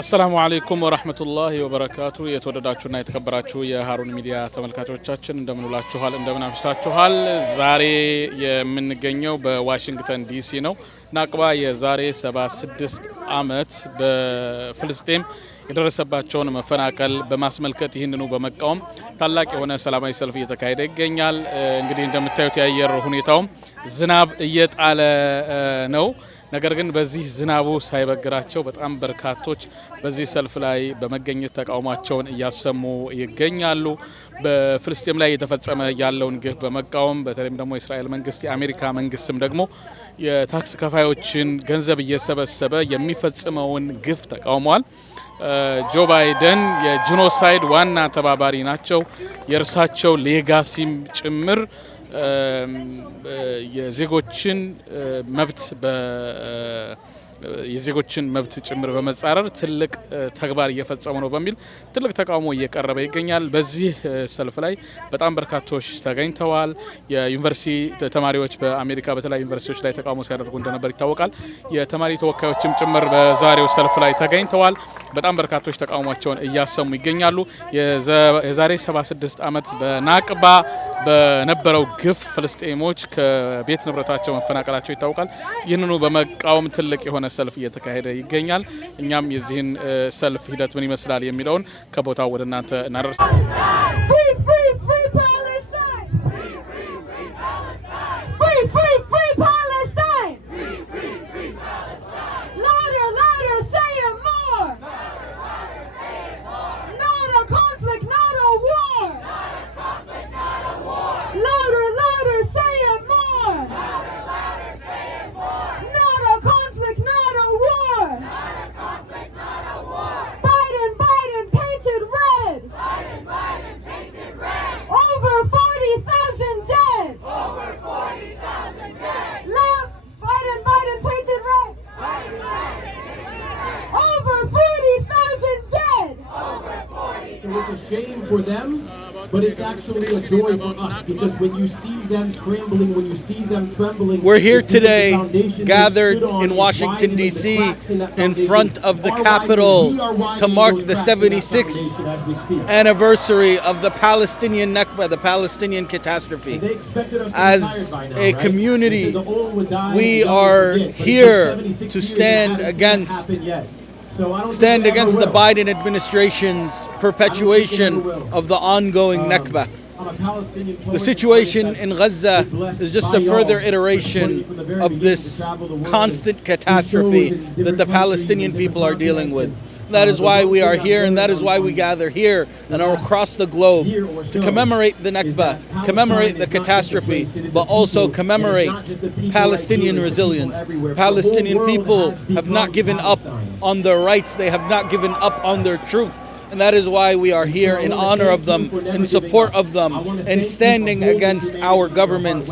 አሰላሙ አለይኩም ወራህመቱላሂ ወበረካቱ። የተወደዳችሁና የተከበራችሁ የሃሩን ሚዲያ ተመልካቾቻችን እንደምን ውላችኋል? እንደምን አምሽታችኋል? ዛሬ የምንገኘው በዋሽንግተን ዲሲ ነው። ናቅባ የዛሬ 76 ዓመት በፍልስጤም የደረሰባቸውን መፈናቀል በማስመልከት ይህንኑ በመቃወም ታላቅ የሆነ ሰላማዊ ሰልፍ እየተካሄደ ይገኛል። እንግዲህ እንደምታዩት የአየር ሁኔታውም ዝናብ እየጣለ ነው። ነገር ግን በዚህ ዝናቡ ሳይበግራቸው በጣም በርካቶች በዚህ ሰልፍ ላይ በመገኘት ተቃውሟቸውን እያሰሙ ይገኛሉ። በፍልስጤም ላይ የተፈጸመ ያለውን ግፍ በመቃወም በተለይም ደግሞ የእስራኤል መንግስት የአሜሪካ መንግስትም ደግሞ የታክስ ከፋዮችን ገንዘብ እየሰበሰበ የሚፈጽመውን ግፍ ተቃውሟል። ጆ ባይደን የጂኖሳይድ ዋና ተባባሪ ናቸው። የእርሳቸው ሌጋሲም ጭምር የዜጎችን መብት ጭምር በመጻረር ትልቅ ተግባር እየፈጸሙ ነው በሚል ትልቅ ተቃውሞ እየቀረበ ይገኛል። በዚህ ሰልፍ ላይ በጣም በርካቶች ተገኝተዋል። የዩኒቨርሲቲ ተማሪዎች በአሜሪካ በተለያዩ ዩኒቨርሲቲዎች ላይ ተቃውሞ ሲያደርጉ እንደነበር ይታወቃል። የተማሪ ተወካዮችም ጭምር በዛሬው ሰልፍ ላይ ተገኝተዋል። በጣም በርካቶች ተቃውሟቸውን እያሰሙ ይገኛሉ። የዛሬ 76 ዓመት በናቅባ በነበረው ግፍ ፍልስጤሞች ከቤት ንብረታቸው መፈናቀላቸው ይታወቃል። ይህንኑ በመቃወም ትልቅ የሆነ ሰልፍ እየተካሄደ ይገኛል። እኛም የዚህን ሰልፍ ሂደት ምን ይመስላል የሚለውን ከቦታው ወደ እናንተ እናደርሳለን። It's a shame for them, but it's actually a joy for us because when you see them scrambling, when you see them trembling. We're here today, gathered in Washington, D.C., in front of the Capitol to mark the 76th anniversary of the Palestinian Nakba, the Palestinian catastrophe. As a community, we are here to stand against the Biden administration's perpetuation of the ongoing Nakba. The situation in Gaza is just a further iteration of this constant catastrophe that the Palestinian people are dealing with. That is why we are here, and that is why we gather here and across the globe to commemorate the Nakba, commemorate the catastrophe, but also commemorate Palestinian resilience. Palestinian people have not given up on their rights. They have not given up on their truth. And that is why we are here in honor of them, in support of them, and standing against our governments,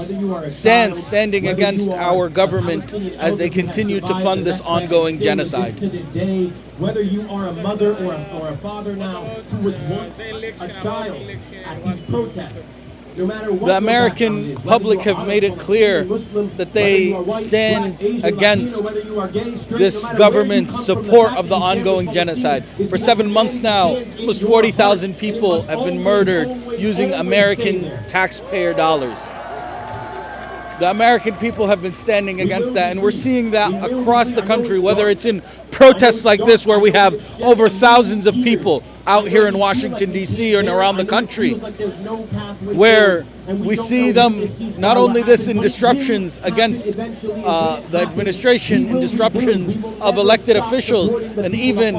standing against our government as they continue to fund this ongoing genocide. Whether you are a mother or a father now who was once a child at these protests, the American public have made it clear that they stand against this government's support of the ongoing genocide. For 7 months now, almost 40,000 people have been murdered using American taxpayer dollars. The American people have been standing against that, and we're seeing that across the country, whether it's in protests like this where we have over thousands of people out here in Washington, D.C. and around the country, where we see them, not only this in disruptions against the administration, in disruptions of elected officials, and even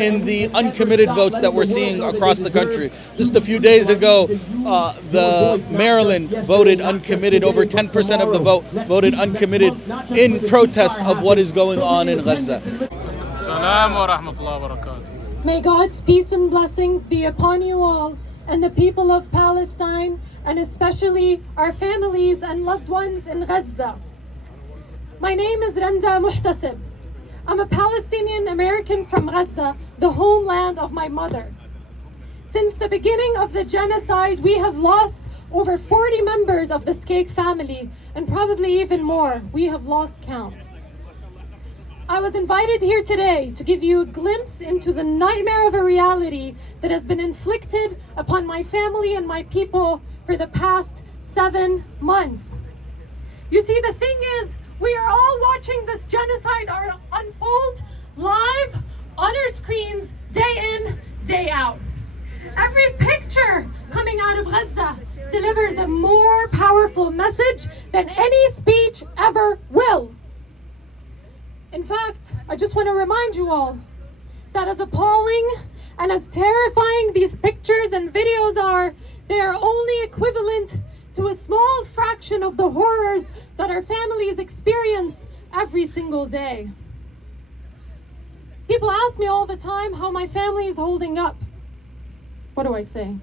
in the uncommitted votes that we're seeing across the country. Just a few days ago, the Maryland voted uncommitted, over 10% of the vote voted uncommitted in protest of what is going on in Gaza. May God's peace and blessings be upon you all and the people of Palestine, and especially our families and loved ones in Gaza. My name is Randa Muhtasib. I'm a Palestinian American from Gaza, the homeland of my mother. Since the beginning of the genocide, we have lost over 40 members of the Skake family, and probably even more. We have lost count. I was invited here today to give you a glimpse into the nightmare of a reality that has been inflicted upon my family and my people for the past 7 months. You see, the thing is, we are all watching this genocide unfold live on our screens day in, day out. Every picture coming out of Gaza delivers a more powerful message than any speech ever will. In fact, I just want to remind you all that as appalling and as terrifying these pictures and videos are, they are only equivalent to a small fraction of the horrors that our families experience every single day. People ask me all the time how my family is holding up. What do I say?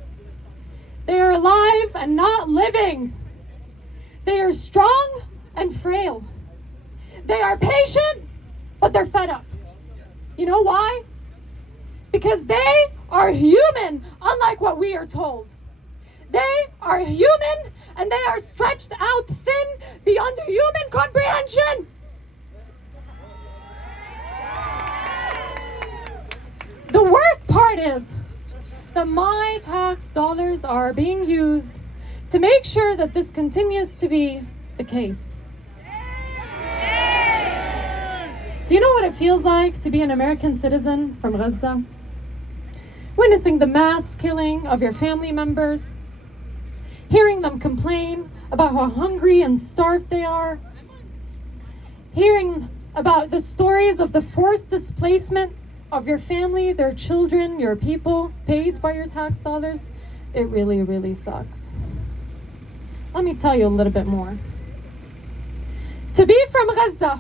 They are alive and not living. They are strong and frail. They are patient, but they're fed up. You know why? Because they are human, unlike what we are told. They are human, and they are stretched out thin beyond human comprehension. The worst part is that my tax dollars are being used to make sure that this continues to be the case. Do you know what it feels like to be an American citizen from Gaza? Witnessing the mass killing of your family members, hearing them complain about how hungry and starved they are, hearing about the stories of the forced displacement of your family, their children, your people, paid by your tax dollars, it really, really sucks. Let me tell you a little bit more. To be from Gaza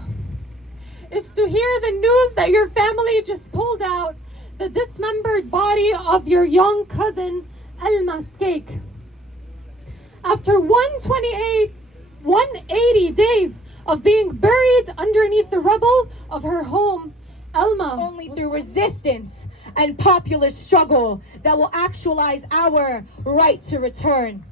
is to hear the news that your family just pulled out the dismembered body of your young cousin, Alma's cake. After 180 days of being buried underneath the rubble of her home, Alma, only through resistance and popular struggle that will actualize our right to return.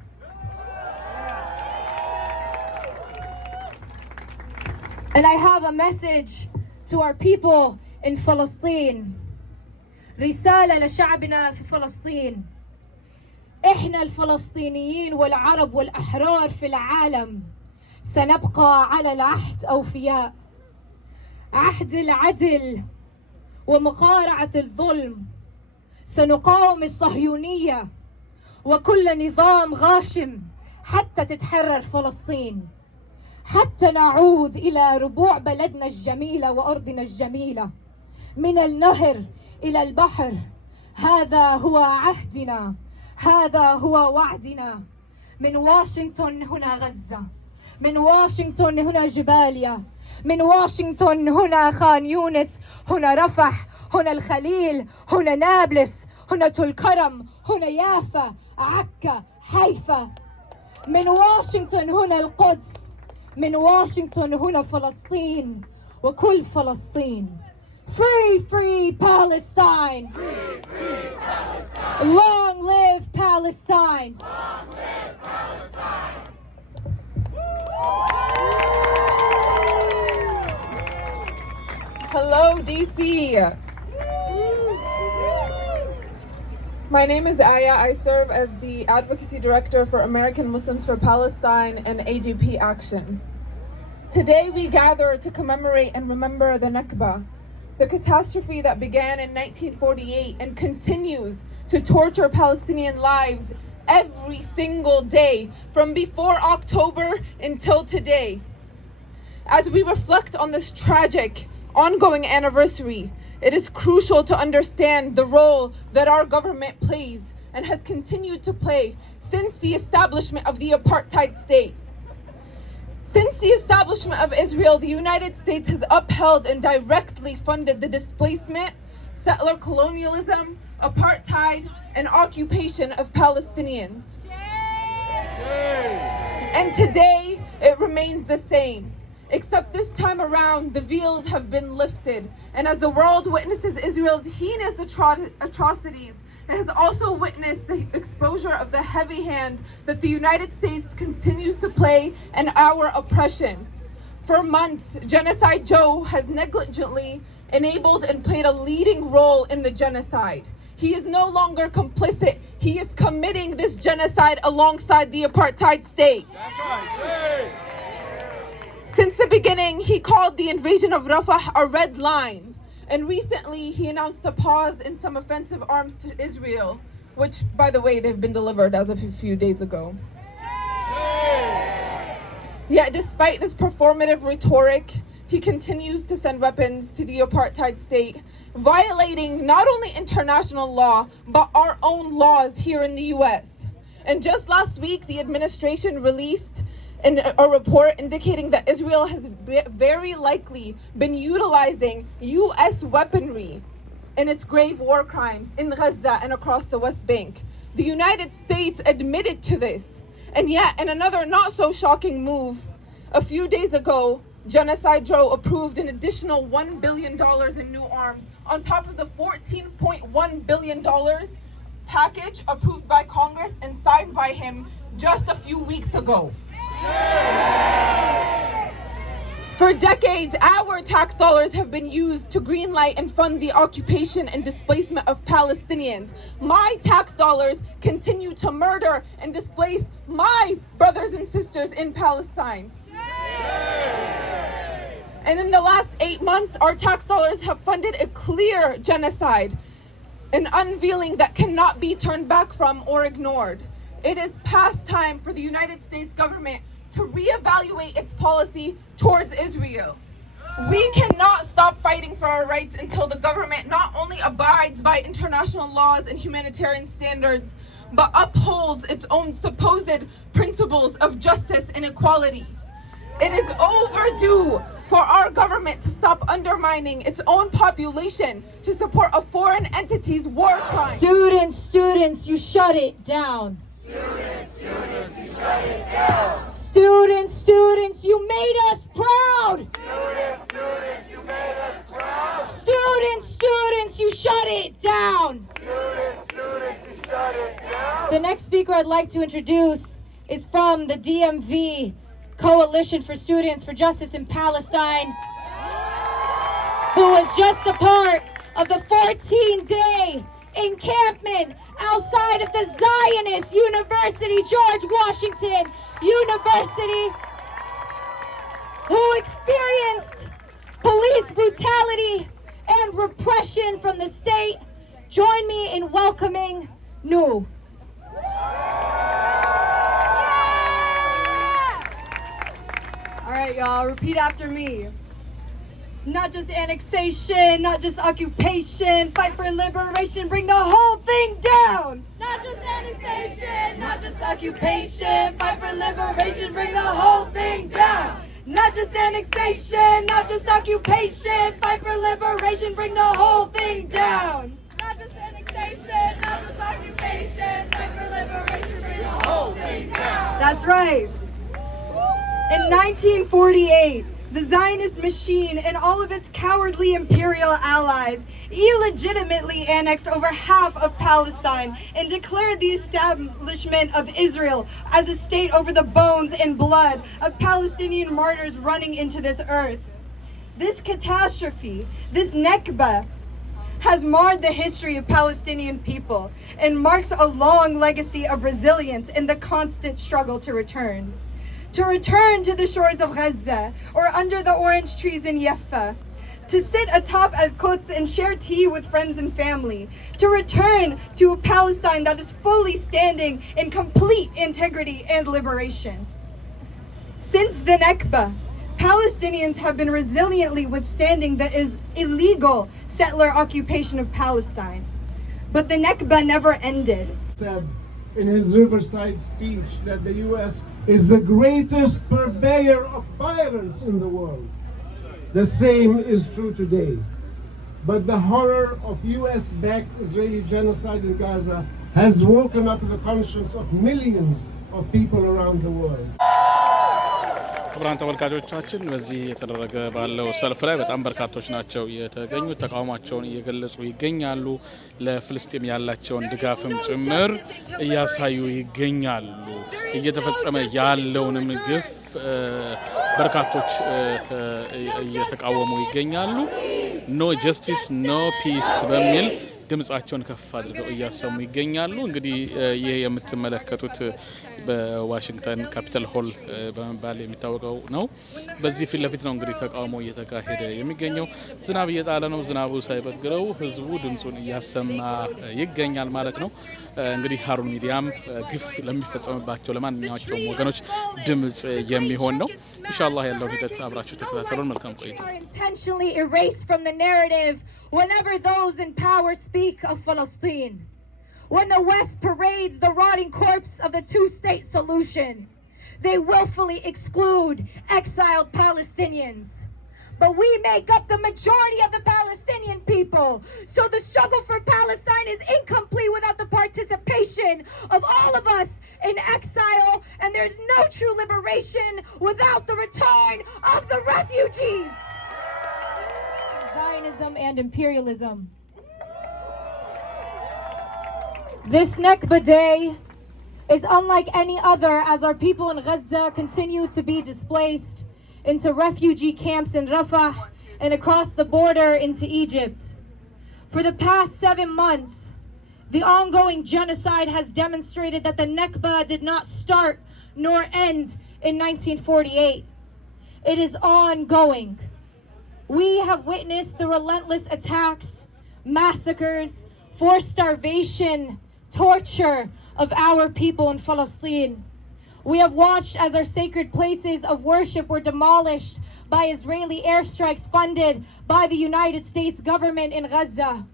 And I have a message to our people in Palestine. رسالة لشعبنا في فلسطين. إحنا الفلسطينيين والعرب والأحرار في العالم سنبقى على العهد أوفياء. عهد العدل ومقارعة الظلم. سنقاوم الصهيونية وكل نظام غاشم حتى تتحرر فلسطين. حتى نعود إلى ربوع بلدنا الجميلة وأرضنا الجميلة. من النهر إلى البحر. هذا هو عهدنا. هذا هو وعدنا. من واشنطن هنا غزة. من واشنطن هنا جباليا. من واشنطن هنا خان يونس. هنا رفح. هنا الخليل. هنا نابلس. هنا تلكرم. هنا يافا. عكا. حيفا. من واشنطن هنا القدس. من واشنطن هنا فلسطين وكل فلسطين. Free, free Palestine. Free, free Palestine. Long live Palestine. Long live Palestine. Hello, DC. My name is Aya. I serve as the Advocacy Director for American Muslims for Palestine and AGP Action. Today we gather to commemorate and remember the Nakba, the catastrophe that began in 1948 and continues to torture Palestinian lives every single day from before October until today. As we reflect on this tragic, ongoing anniversary, it is crucial to understand the role that our government plays and has continued to play since the establishment of the apartheid state. Since the establishment of Israel, the United States has upheld and directly funded the displacement, settler colonialism, apartheid, and occupation of Palestinians. And today, it remains the same. Except this time around, the veils have been lifted. And as the world witnesses Israel's heinous atrocities, it has also witnessed the exposure of the heavy hand that the United States continues to play in our oppression. For months, Genocide Joe has negligently enabled and played a leading role in the genocide. He is no longer complicit. He is committing this genocide alongside the apartheid state. That's right. Since the beginning, he called the invasion of Rafah a red line. And recently, he announced a pause in some offensive arms to Israel, which, by the way, they've been delivered as of a few days ago. Yet, despite this performative rhetoric, he continues to send weapons to the apartheid state, violating not only international law, but our own laws here in the US. And just last week, the administration released a report indicating that Israel has very likely been utilizing US weaponry in its grave war crimes in Gaza and across the West Bank. The United States admitted to this. And yet, in another not so shocking move, a few days ago, Genocide Joe approved an additional $1 billion in new arms on top of the $14.1 billion package approved by Congress and signed by him just a few weeks ago. For decades, our tax dollars have been used to greenlight and fund the occupation and displacement of Palestinians. My tax dollars continue to murder and displace my brothers and sisters in Palestine. And in the last 8 months, our tax dollars have funded a clear genocide, an unveiling that cannot be turned back from or ignored. It is past time for the United States government to reevaluate its policy towards Israel. We cannot stop fighting for our rights until the government not only abides by international laws and humanitarian standards, but upholds its own supposed principles of justice and equality. It is overdue for our government to stop undermining its own population to support a foreign entity's war crime. Students, you shut it down. Students, you shut it down. Students, you made us proud. Students, you made us proud. Students, you shut it down. Students, you shut it down. The next speaker I'd like to introduce is from the DMV Coalition for Students for Justice in Palestine, who was just a part of the 14-day encampment outside of the Zionist University, George Washington University, who experienced police brutality and repression from the state. Join me in welcoming Nu. All right, y'all, repeat after me. Not just annexation, not just occupation, fight for liberation, bring the whole thing down. Not just annexation, Not just occupation, fight for liberation, bring the whole thing down. Not just annexation, not just occupation, fight for liberation, bring the whole thing down. not just annexation, not just occupation, fight for liberation, bring the whole thing down. That's right. In 1948, the Zionist machine and all of its cowardly imperial allies illegitimately annexed over half of Palestine and declared the establishment of Israel as a state over the bones and blood of Palestinian martyrs running into this earth. This catastrophe, this Nakba, has marred the history of Palestinian people and marks a long legacy of resilience and the constant struggle to return. To return to the shores of Gaza or under the orange trees in Jaffa, to sit atop Al-Quds and share tea with friends and family, to return to a Palestine that is fully standing in complete integrity and liberation. Since the Nakba, Palestinians have been resiliently withstanding the illegal settler occupation of Palestine. But the Nakba never ended. Said in his Riverside speech that the U.S. is the greatest purveyor of violence in the world. The same is true today. But the horror of US-backed Israeli genocide in Gaza has woken up the conscience of millions of people around the world. ክቡራን ተመልካቾቻችን በዚህ የተደረገ ባለው ሰልፍ ላይ በጣም በርካቶች ናቸው የተገኙት ተቃውሟቸውን እየገለጹ ይገኛሉ ለፍልስጤም ያላቸውን ድጋፍም ጭምር እያሳዩ ይገኛሉ እየተፈጸመ ያለውንም ግፍ በርካቶች እየተቃወሙ ይገኛሉ። ኖ ጀስቲስ ኖ ፒስ በሚል ድምጻቸውን ከፍ አድርገው እያሰሙ ይገኛሉ። እንግዲህ ይህ የምትመለከቱት በዋሽንግተን ካፒታል ሆል በመባል የሚታወቀው ነው። በዚህ ፊት ለፊት ነው እንግዲህ ተቃውሞ እየተካሄደ የሚገኘው። ዝናብ እየጣለ ነው። ዝናቡ ሳይበግረው ህዝቡ ድምጹን እያሰማ ይገኛል ማለት ነው። እንግዲህ ሀሩን ሚዲያም ግፍ ለሚፈጸምባቸው ለማንኛቸውም ወገኖች ድምጽ የሚሆን ነው። ኢንሻአላህ ያለው ሂደት አብራችሁ ተከታተሉን። መልካም ቆይታ። Intentionally erased from the narrative whenever those in power speak of Palestine. When the West parades the rotting corpse of the two-state solution, they willfully exclude exiled Palestinians. But we make up the majority of the Palestinian people. So the struggle for Palestine is incomplete without the participation of all of us in exile. And there's no true liberation without the return of the refugees. Zionism and imperialism. This Nakba Day is unlike any other as our people in Gaza continue to be displaced into refugee camps in Rafah and across the border into Egypt. For the past 7 months, the ongoing genocide has demonstrated that the Nakba did not start nor end in 1948. It is ongoing. We have witnessed the relentless attacks, massacres, forced starvation, torture of our people in Palestine. We have watched as our sacred places of worship were demolished by Israeli airstrikes funded by the United States government in Gaza.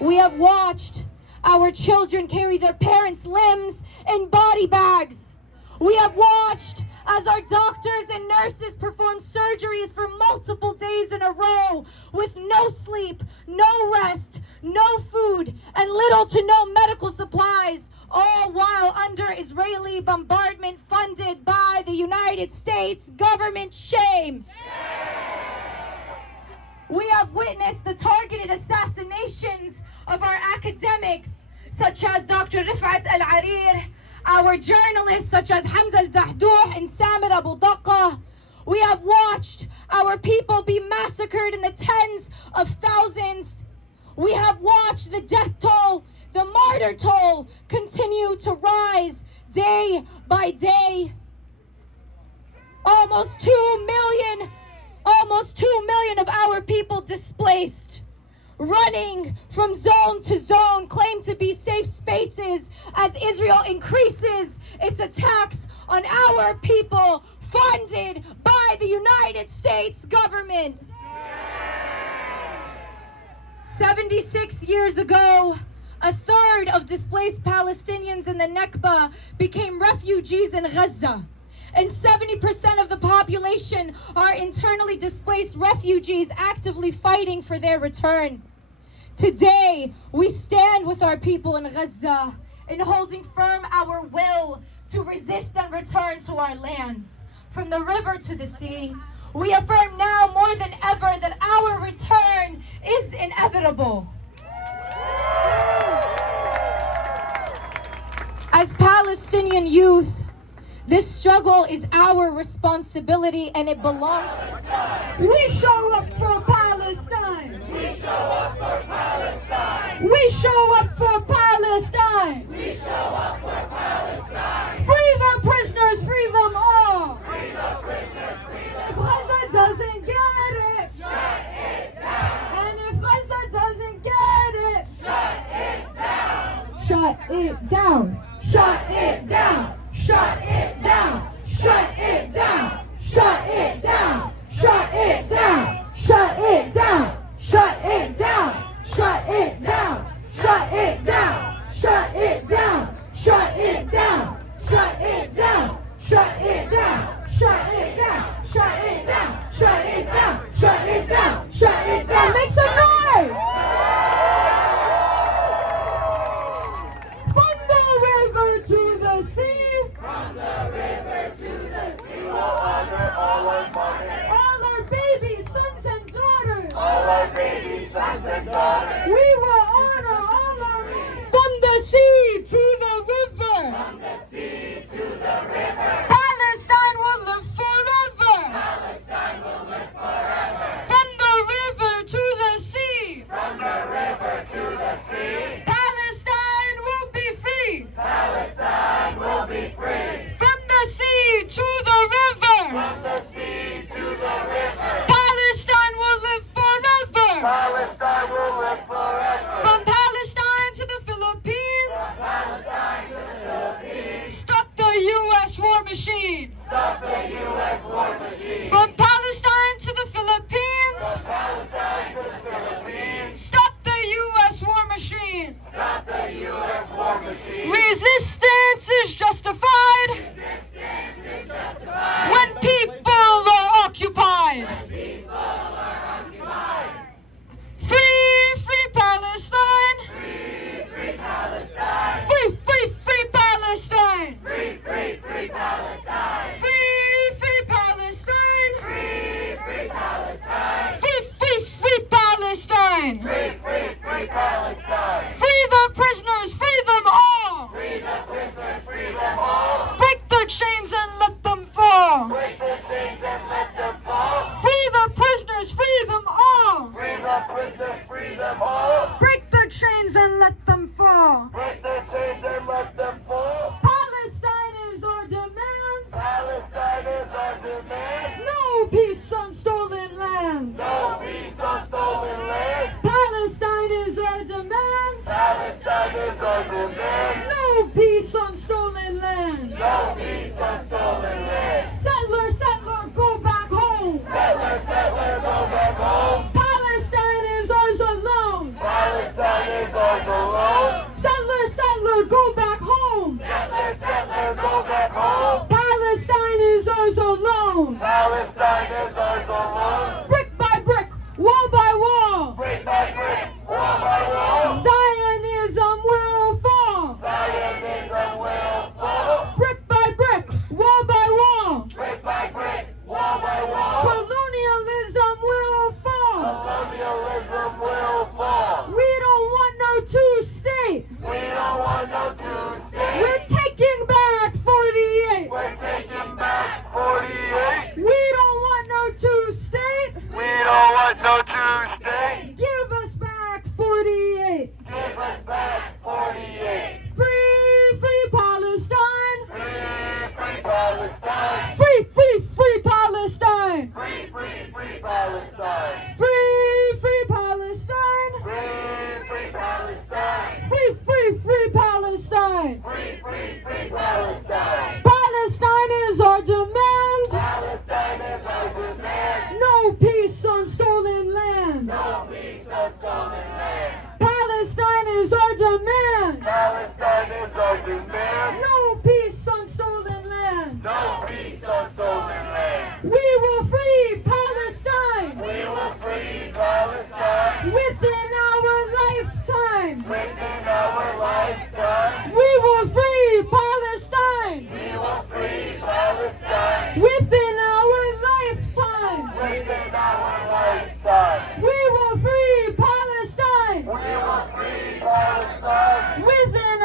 We have watched our children carry their parents' limbs in body bags. We have watched as our doctors and nurses perform surgeries for multiple days in a row with no sleep, no rest, no food, and little to no medical supplies, all while under Israeli bombardment funded by the United States government. Shame! We have witnessed the targeted assassinations of our academics, such as Dr. Rifat Al-Arir, our journalists such as Hamza Al-Dahdouh and Samir Abu Daqqa. We have watched our people be massacred in the tens of thousands. We have watched the death toll, the martyr toll, continue to rise day by day. Almost 2 million of our people displaced, running from zone to zone, claim to be safe spaces as Israel increases its attacks on our people, funded by the United States government. 76 years ago, a third of displaced Palestinians in the Nakba became refugees in Gaza. And 70% of the population are internally displaced refugees actively fighting for their return. Today, we stand with our people in Gaza in holding firm our will to resist and return to our lands. From the river to the sea, we affirm now more than ever that our return is inevitable. As Palestinian youth, this struggle is our responsibility and it belongs to us. We show up for Palestine. We show up for Palestine. We show up for Palestine. We show up for Palestine. Free the prisoners, free them all. Free the prisoners, free them If Gaza doesn't get it, Shut it down. and if Gaza doesn't get it, Shut it down. shut it down. Shut it down. Shut it down. Shut it down. Shut it down. Shut it down. Shut it down. Shut it down. Shut it down. Shut it down. Shut it down. Shut it down. Shut it down. Shut it down. Shut it down. Shut it down. Shut it down. Shut it down. Shut it down. Make some noise. From the river to the sea, From the river to the sea, we'll honor all our martyrs. all our babies, sons and daughters. All our baby sons and daughters. We will honor all our men. From the sea to the river, From the sea to the river. Palestine will Palestine will live forever. From Palestine to the Philippines. Palestine to the Philippines. Stop the U.S. war machine. Stop the U.S. war machine. From Palestine to the Philippines. Palestine to the Philippines. Stop the U.S. war machine. Stop the U.S. war machine. Resistance is justified. Resistance is justified. When people are occupied. People are occupied. Free, free Palestine. Free Palestine. Free, free, free Palestine. Free Palestine. Free, free Palestine. Free Palestine. Free, free, free Palestine. Free Palestine. Free the prisoners, free them all. Free the prisoners, free them all. Break the chains and let them fall. Break the chains and let them fall. Free the prisoners, free them all. Free the prisoners, free them all. Break the chains and let them fall. Break the chains and let them fall. Palestine is our demand. Palestine is our demand. No peace on stolen land. No peace on stolen land. Palestine is our demand. Palestine is our demand. No peace on stolen land. No peace on stolen land. Settler, settler, go back home. Settler, settler, go back home. Palestine is ours alone. Palestine is ours alone. Settler, settler, go back home. Settler, settler, go back home. Palestine is ours alone. Palestine is ours alone. Brick by brick, wall by wall. Brick by brick, wall by wall. Zionism will fall. Zionism will fall. Brick by brick, wall by wall. Brick by brick, wall by wall. Colonialism will fall. Colonialism will fall. We don't want no two-state. We don't want no two-state. We're taking back 48. We're taking back 48. We don't want no two-state. We don't want no two-state. Give us back 48. Give us back 48. Free, free Palestine. Free Palestine. Free, free, free Palestine. Free Palestine. Free, free Palestine. Free Palestine. Free, free, free Palestine. Free Palestine. Palestine is our demand. Palestine is our demand. No peace on stolen land. No peace on stolen land. Palestine is our demand. Palestine is our demand. No peace on stolen land. No peace on stolen land. We will free Palestine. We will free Palestine. Within our lifetime. Within our lifetime. We will free Palestine. We will free Palestine. Within our lifetime. Within our lifetime. We will free Palestine. We will free Palestine. Within